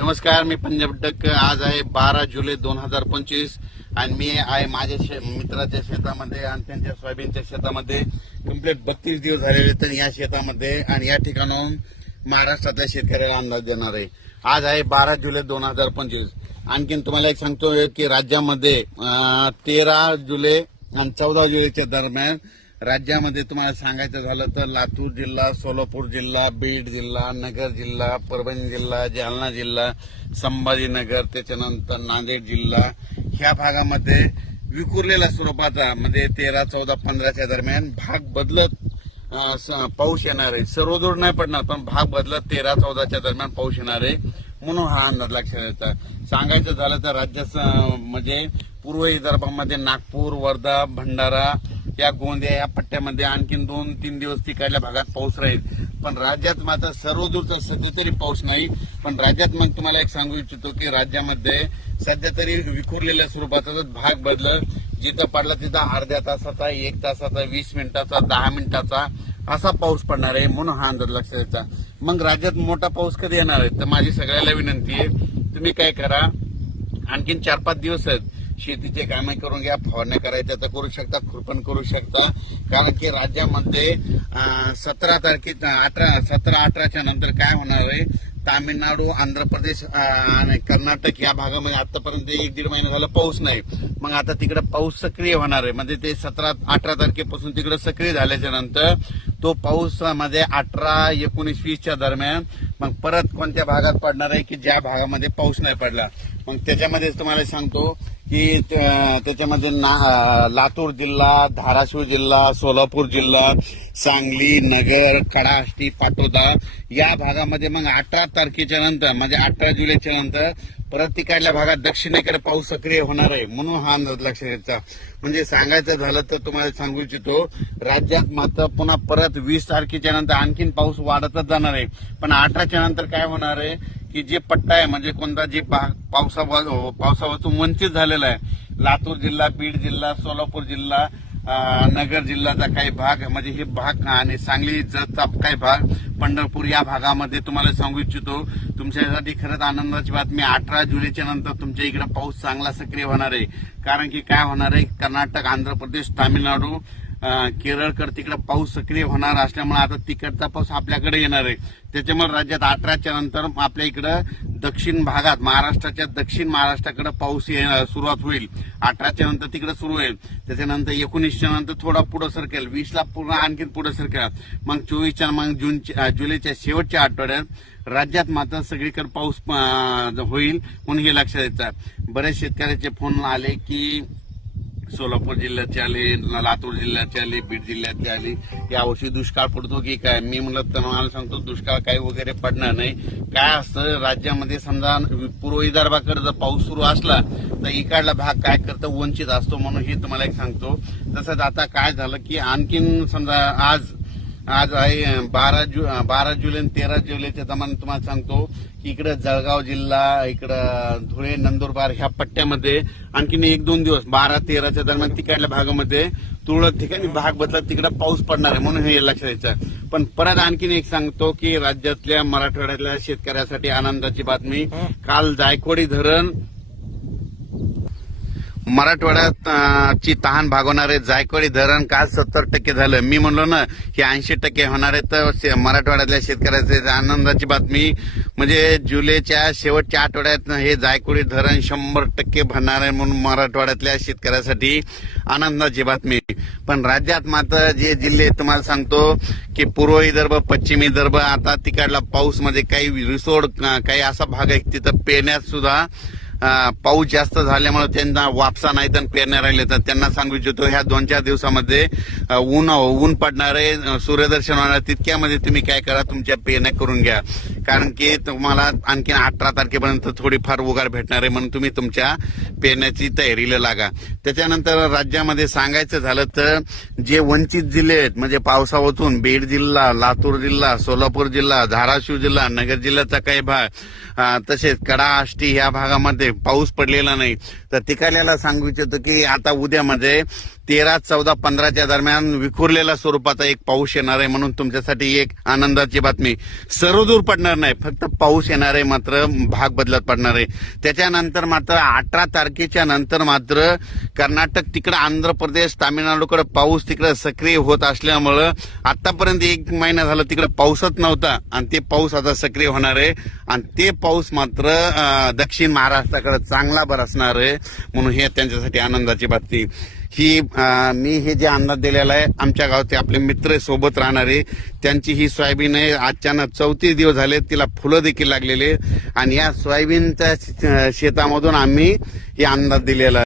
नमस्कार मी पंजाब डक्क. आज आहे बारा जुलै दोन हजार पंचवीस आणि मी आहे माझ्या शे- मित्राच्या शेतामध्ये आणि त्यांच्या सोयाबीनच्या शेतामध्ये. कंप्लीट बत्तीस दिवस झालेले तर या शेतामध्ये आणि या ठिकाणाहून महाराष्ट्रातल्या शेतकऱ्याला अंदाज देणार आहे. आज आहे बारा जुलै दोन हजार पंचवीस. आणखीन तुम्हाला एक सांगतो की राज्यामध्ये तेरा जुलै आणि चौदा जुलैच्या दरम्यान राज्यामध्ये तुम्हाला सांगायचं झालं तर लातूर जिल्हा सोलापूर जिल्हा बीड जिल्हा नगर जिल्हा परभणी जिल्हा जालना जिल्हा संभाजीनगर त्याच्यानंतर नांदेड जिल्हा. ह्या भागामध्ये विखुरलेल्या स्वरूपाचा म्हणजे तेरा चौदा पंधराच्या दरम्यान भाग बदलत स- पाऊस येणार आहे. सर्वदूर नाही पडणार पण भाग बदलत तेरा चौदाच्या दरम्यान पाऊस येणार आहे म्हणून हा अंदाज लक्षात येतात सांगायचं झालं तर राज्यात म्हणजे पूर्व विदर्भामध्ये नागपूर वर्धा भंडारा या गोंदिया या पट्ट्यामध्ये आणखीन दोन तीन दिवस तिकडल्या भागात पाऊस राहील. पण राज्यात मात्र सर्वदूरचा सध्या तरी पाऊस नाही. पण राज्यात मग तुम्हाला एक सांगू इच्छितो की राज्यामध्ये सध्या तरी विखुरलेल्या स्वरूपाचा भाग बदलत जिथं पडला तिथं अर्ध्या तासाचा एक तासाचा वीस मिनिटाचा दहा मिनिटाचा असा पाऊस पडणार आहे म्हणून हा अंदाज लक्षात द्यायचा मग राज्यात मोठा पाऊस कधी येणार आहे? तर माझी सगळ्याला विनंती आहे तुम्ही काय करा आणखीन चार पाच दिवस आहेत. शेतीचे कामे करून घ्या फवारण्या करायच्या तर करू शकता खुरपण करू शकता. कारण की राज्यामध्ये सतरा तारखे अठरा सतरा अठराच्या नंतर काय होणार आहे? तामिळनाडू आंध्र प्रदेश आणि कर्नाटक या भागामध्ये आतापर्यंत एक दीड महिना झाला पाऊस नाही. मग आता तिकडे पाऊस सक्रिय होणार आहे. म्हणजे ते सतरा अठरा तारखेपासून तिकडे सक्रिय झाल्याच्यानंतर तो पाऊसमध्ये अठरा एकोणीस वीसच्या दरम्यान मग परत कोणत्या भागात पडणार आहे की ज्या भागामध्ये पाऊस नाही पडला? मग त्याच्यामध्येच तुम्हाला सांगतो की त्याच्यामध्ये ना लातूर जिल्हा धाराशिव जिल्हा सोलापूर जिल्हा सांगली नगर कडाष्टी पाटोदा या भागामध्ये मग अठरा तारखेच्या नंतर म्हणजे अठरा जुलैच्या नंतर परत तिकडल्या भागात दक्षिणेकडे पाऊस सक्रिय होणार आहे म्हणून हा अंदाज लक्षात घ्यायचा. म्हणजे सांगायचं झालं तर तुम्हाला सांगू इच्छितो राज्यात मात्र पुन्हा परत वीस तारखेच्या नंतर आणखीन पाऊस वाढतच जाणार आहे. पण अठराच्या नंतर काय होणार आहे? की जे पट्टा आहे म्हणजे कोणता जे भाग पावसा पावसापासून वंचित झालेला आहे. लातूर जिल्हा बीड जिल्हा सोलापूर जिल्हा नगर जिल्ह्याचा काही भाग म्हणजे हे भाग आणि सांगली जतचा काही भाग पंढरपूर या भागामध्ये तुम्हाला सांगू इच्छितो. तुमच्यासाठी खरंच आनंदाची बातमी अठरा जुलैच्या नंतर तुमच्या इकडे पाऊस चांगला सक्रिय होणार आहे. कारण की काय होणार आहे? कर्नाटक आंध्र प्रदेश तामिळनाडू अं, केरळकडे तिकडे पाऊस सक्रिय होणार असल्यामुळे आता तिकडचा पाऊस आपल्याकडे येणार आहे. त्याच्यामुळे राज्यात अठराच्या नंतर आपल्या इकडं दक्षिण भागात महाराष्ट्राच्या दक्षिण महाराष्ट्राकडे पाऊस ये- सुरुवात होईल. अठराच्या नंतर तिकडे सुरू होईल. त्याच्यानंतर एकोणीसच्या नंतर थोडा पुढे सरकेल. वीसला पूर्ण आणखी पुढे सरकेल. मग चोवीसच्या मग जून जुलैच्या शेवटच्या आठवड्यात राज्यात मात्र सगळीकडे पाऊस होईल म्हणून हे लक्षात येतं. बरेच शेतकऱ्याचे फोन आले की सोलापूर जिल्ह्याचे आले लातूर जिल्ह्याचे आले बीड जिल्ह्याचे आले. यावर्षी दुष्काळ पडतो की काय? मी म्हणलं तर मला सांगतो दुष्काळ काही वगैरे पडणार नाही. काय असतं राज्यामध्ये समजा पूर्व विदर्भाकडे जर पाऊस सुरू असला तर इकडला भाग काय करतो? वंचित असतो म्हणून हे तुम्हाला एक सांगतो. तसंच आता काय झालं की आणखीन समजा आज आज आहे बारा जु बारा जुलै आणि तेरा जुलैच्या दरम्यान तुम्हाला सांगतो की इकडं जळगाव जिल्हा इकडं धुळे नंदुरबार ह्या पट्ट्यामध्ये आणखीन एक दोन दिवस बारा तेराच्या दरम्यान तिकडल्या भागामध्ये तुरळक ठिकाणी भाग बदलत तिकडं पाऊस पडणार आहे म्हणून हे लक्षात द्यायचं पण परत आणखीन एक सांगतो की राज्यातल्या मराठवाड्यातल्या शेतकऱ्यासाठी आनंदाची बातमी. काल जायकवाडी धरण मराठवाड्यात ची तहान भागवणारे जायकवाडी धरण काल सत्तर टक्के झालं. मी म्हणलो ना की ऐंशी टक्के होणार आहे तर मराठवाड्यातल्या शेतकऱ्याचे आनंदाची बातमी. म्हणजे जुलैच्या शेवटच्या आठवड्यात हे जायकवाडी धरण शंभर टक्के भरणार आहे म्हणून मराठवाड्यातल्या शेतकऱ्यासाठी आनंदाची बातमी. पण राज्यात मात्र जे जिल्हे तुम्हाला सांगतो की पूर्व विदर्भ पश्चिम विदर्भ आता तिकडला पाऊस म्हणजे काही रिसोड काही असा भाग आहे तिथं पेण्यात सुद्धा पाऊस जास्त झाल्यामुळे त्यांना वापसा नाही तर पेरण्या राहिले तर त्यांना सांगू इच्छितो ह्या दोन चार दिवसामध्ये ऊन ऊन पडणारे सूर्यदर्शन होणार तितक्यामध्ये तुम्ही काय करा तुमच्या पेरण्या करून घ्या. कारण की तुम्हाला आणखीन अठरा तारखेपर्यंत थोडीफार उगार भेटणार आहे म्हणून तुम्ही तुमच्या पेरण्याची तयारीला लागा. त्याच्यानंतर राज्यामध्ये सांगायचं झालं तर जे वंचित जिल्हे आहेत म्हणजे पावसावतून बीड जिल्हा लातूर जिल्हा सोलापूर जिल्हा धाराशिव जिल्हा नगर जिल्ह्याचा काही भाग तसेच कडा आष्टी या भागामध्ये पाऊस पडलेला नाही. तर तिकाल्याला सांगू इच्छितो की आता उद्यामध्ये तेरा चौदा पंधराच्या दरम्यान विखुरलेल्या स्वरूपाचा एक पाऊस येणार आहे म्हणून तुमच्यासाठी एक आनंदाची बातमी. सर्वदूर पडणार नाही फक्त पाऊस येणार आहे मात्र भाग बदलत पडणार आहे. त्याच्यानंतर मात्र अठरा तारखेच्या नंतर मात्र कर्नाटक तिकडे आंध्र प्रदेश तामिळनाडूकडे पाऊस तिकडे सक्रिय होत असल्यामुळं आतापर्यंत एक महिना झाला तिकडे पाऊसच नव्हता आणि ते पाऊस आता सक्रिय होणार आहे. आणि ते पाऊस मात्र दक्षिण महाराष्ट्राकडे चांगला बरसणार आहे म्हणून हे त्यांच्यासाठी आनंदाची बातमी. ही मी हे जे अंदाज दिलेला आहे आमच्या गावचे आपले मित्र सोबत राहणारे त्यांची ही सोयाबीन आहे. अचानक चौतीस दिवस झाले तिला फुलं देखील लागलेले आणि या सोयाबीनच्या शेतामधून आम्ही हे अंदाज दिलेला आहे.